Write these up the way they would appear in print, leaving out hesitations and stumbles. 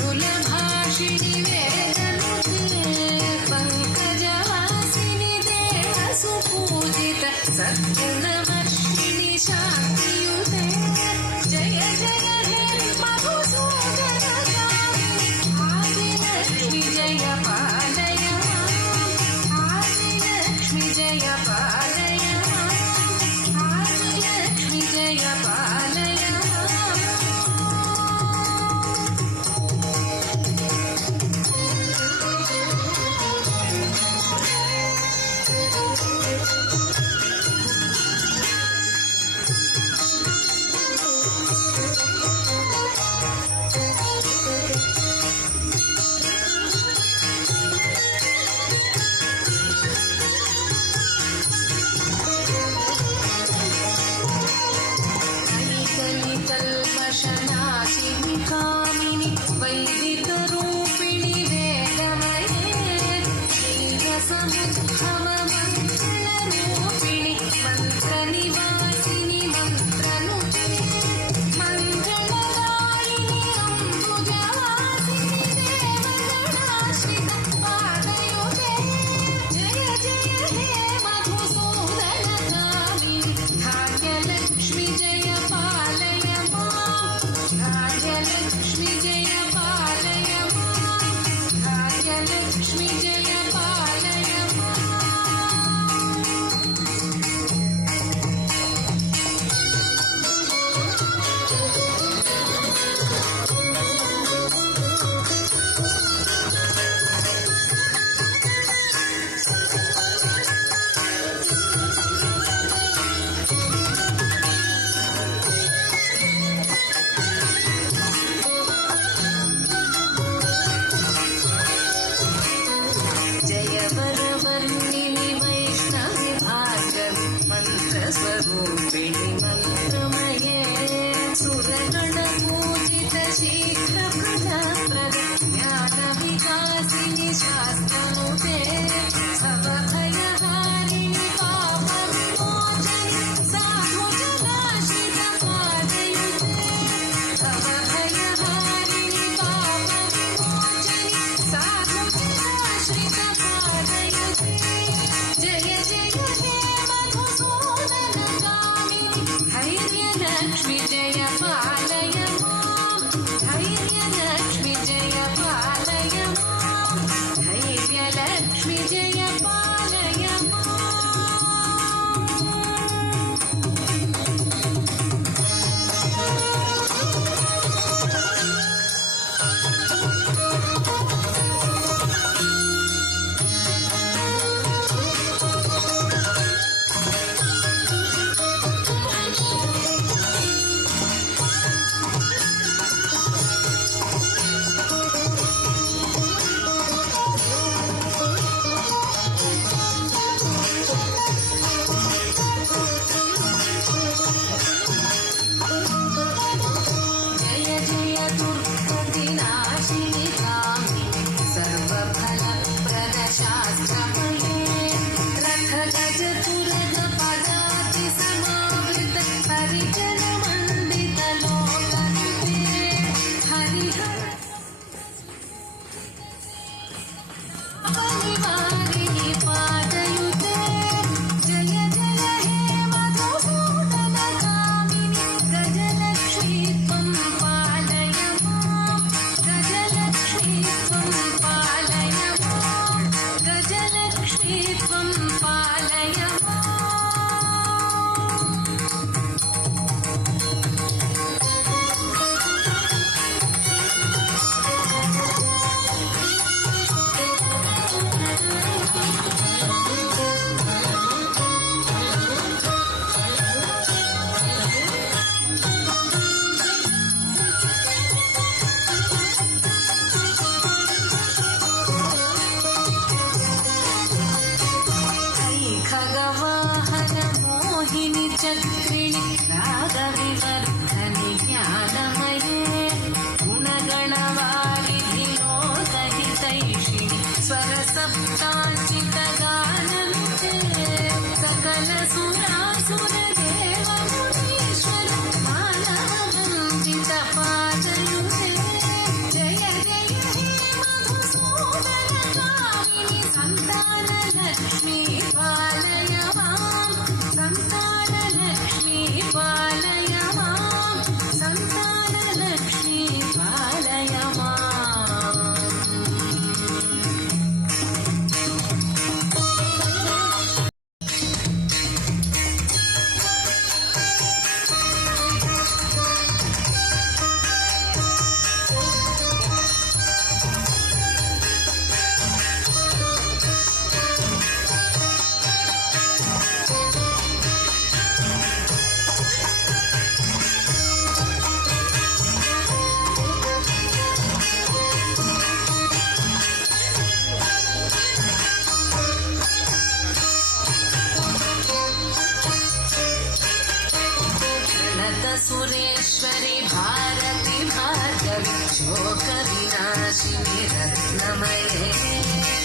सुलभाषिणि वेदनुते पङ्कजवासिनि देवसुपूजित सद्गुणवर्षिणि शान्तियुते जय जय हे मधुसूदनकामिनि आदिलक्ष्मि जय पालय आदिलक्ष्मि जय पालय आदिलक्ष्मि जय पालय कल्मषनाशिनि कामिनि वैदिकरूपिणि वेदमये क्षीरसमुद्भवमङ्गलरूपिणि मन्त्रनिवासिनि मन्त्रनुते मङ्गलदायिनि अम्बुजवासिनि देवगणाश्रित पादयुते जय जय हे मधुसूदनकामिनि भाग्यलक्ष्मि जय पालय भाग्यलक्ष्मि जय पालय भाग्यलक्ष्मि जय पालय जय वरवर्णिनि वैष्णवि भार्गवि मन्त्रस्वरूपिणि मन्त्रमये सुरगणपूजित शीघ्रफलप्रद ज्ञानविकासिनि शास्त्रनुते भवभयहारिणि पापविमोचनि साधुजनाश्रित पादयुते भवभयहारिणि पापविमोचनि साधुजनाश्रित पादयुते जय जय हे मधुसूदनकामिनि धैर्यलक्ष्मि जय पालय धैर्यलक्ष्मि जय पालय धैर्यलक्ष्मि जय पालय जय जय दुर्गतिनाशिनि कामिनि सर्वफलप्रद शास्त्रमये रथगज तुरग पदाति समावृत परिजनमण्डित लोकनुते हरिहर परिवारिणि पादयुते जय जय हे मधुसूदनकामिनि गजलक्ष्मी त्वं पालय गजलक्ष्मी त्वं पालय गजलक्ष्मी त्वं पालय खगवाहन मोहिनि चक्रिणि रागविवर्धनि ज्ञानमये गुणगणवारिधि लोकहितैषिणि स्वरसप्ताञ्चितगाननुते सकलसुरासुरदेवमुनीश्वर मानववन्दित पादयुते जय जय शोकविनाशिनि रत्नमये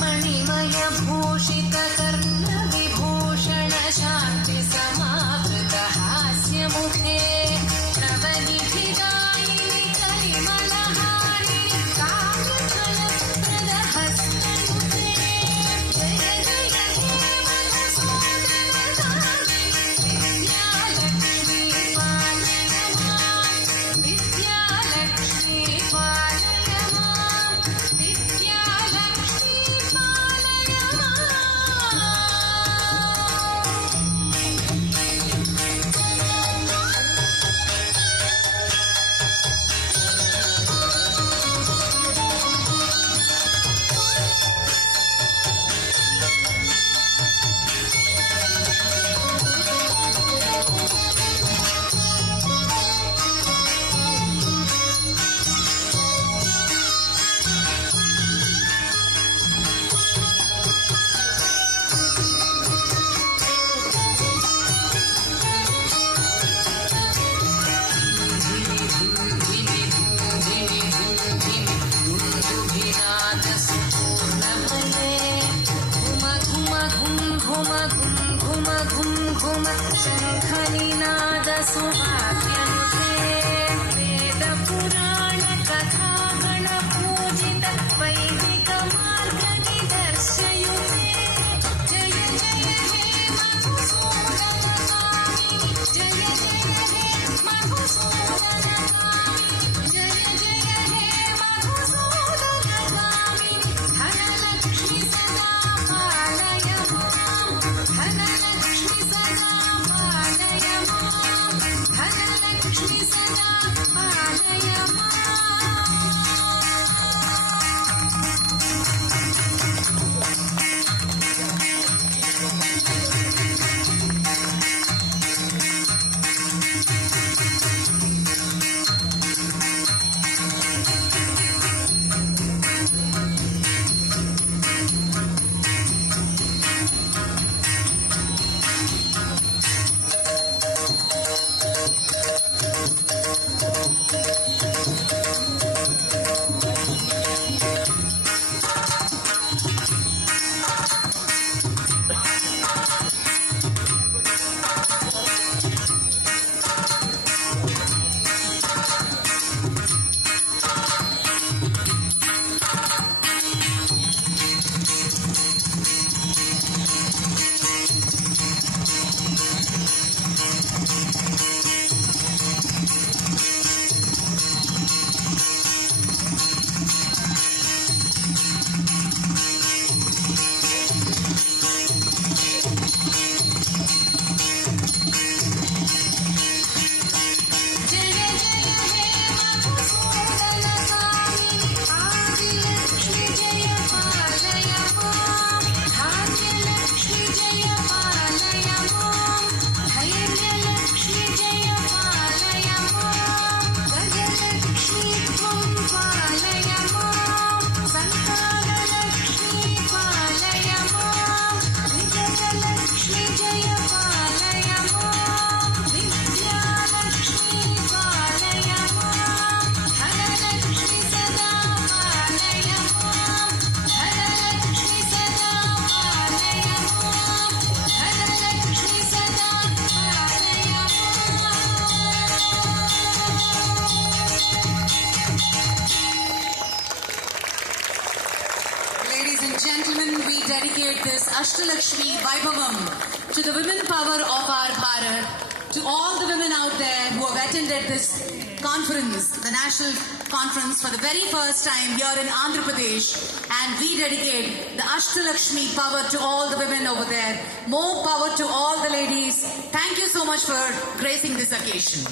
मणिमयभूषितकर्णविभूषण शान्ति समावृतहास्यमुखे नवनिधिदायिनि कलिमलहारिणि काव्यफलप्रदहस्तनुते जय जय हे मनसोदरदायिनि विद्यालक्ष्मी पालय मां विद्यालक्ष्मी पालय मां विद्यालक्ष्मी पालय मां शङ्खनिनाद सुवाद्यनुते वेदपुराण कथा गणपूजित वैदिक मार्गनिदर्शयुते जय जय हे मधुसूदनकामिनि जय जय हे मधुसूदनकामिनि जय जय हे मधुसूदनकामिनि धनलक्ष्मी सदा पालय मां धनलक्ष्मी सदा पालय मां धनलक्ष्मी सदा पालय मां Ladies and gentlemen, we dedicate this Ashtalakshmi Vaibhavam to the women power of our Bharat, to all the women out there who have attended this conference, the national conference for the very first time here in Andhra Pradesh, and we dedicate the Ashtalakshmi power to all the women over there. More power to all the ladies. Thank you so much for gracing this occasion.